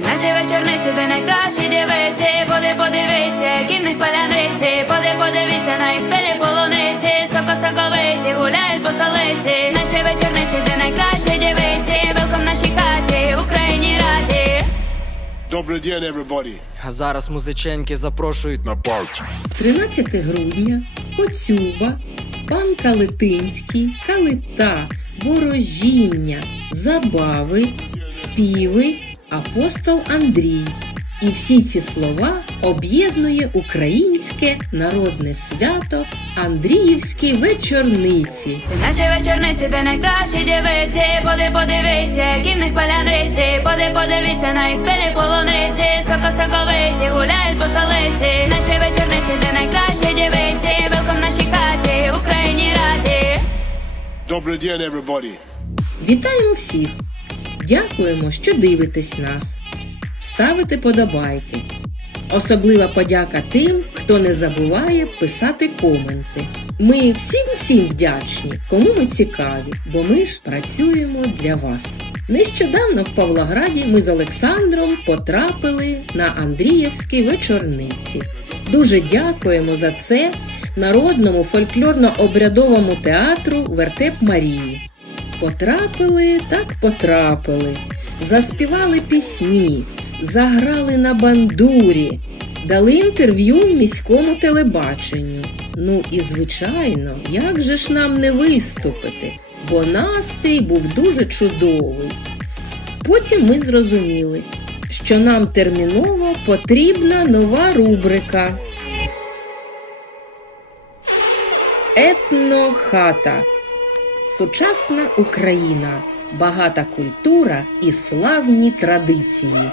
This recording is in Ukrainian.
де найкращі дівиці, поди подивіться, які в них паляниці, поди подивіться на їх спілі полуниці, соко соковиті гуляють по столиці, наші вечорниці, де найкращі дівиці, велком нашій хаті, Україні раді. Добрий день, everybody. А зараз музиченьки запрошують На парті. 13 грудня Коцюба, пан Калитинський, Калита, Ворожіння, Забави, Співи, Апостол Андрій. І всі ці слова об'єднує українське народне свято Андріївські вечорниці. Це наші вечорниці, де найкращі дівиці, поди подивіться, які в них паляниці, поди подивіться на їх спілі полуниці, соко соковиті гуляють по столиці, наші вечорниці, де найкращі дівиці, велком нашій хаті, Україні раді. Добрий день, everybody. Вітаємо всіх! Дякуємо, що дивитесь нас. Ставите подобайки. Особлива подяка тим, хто не забуває писати коменти. Ми всім всім вдячні, кому ми цікаві, бо ми ж працюємо для вас. Нещодавно в Павлограді ми з Олександром потрапили на Андріївські вечорниці. Дуже дякуємо за це народному фольклорно-обрядовому театру Вертеп Марії. Потрапили, так потрапили. Заспівали пісні, заграли на бандурі, дали інтерв'ю міському телебаченню. Ну і звичайно, як же ж нам не виступити, бо настрій був дуже чудовий. Потім ми зрозуміли, що нам терміново потрібна нова рубрика. Етнохата. Сучасна Україна, багата культура і славні традиції.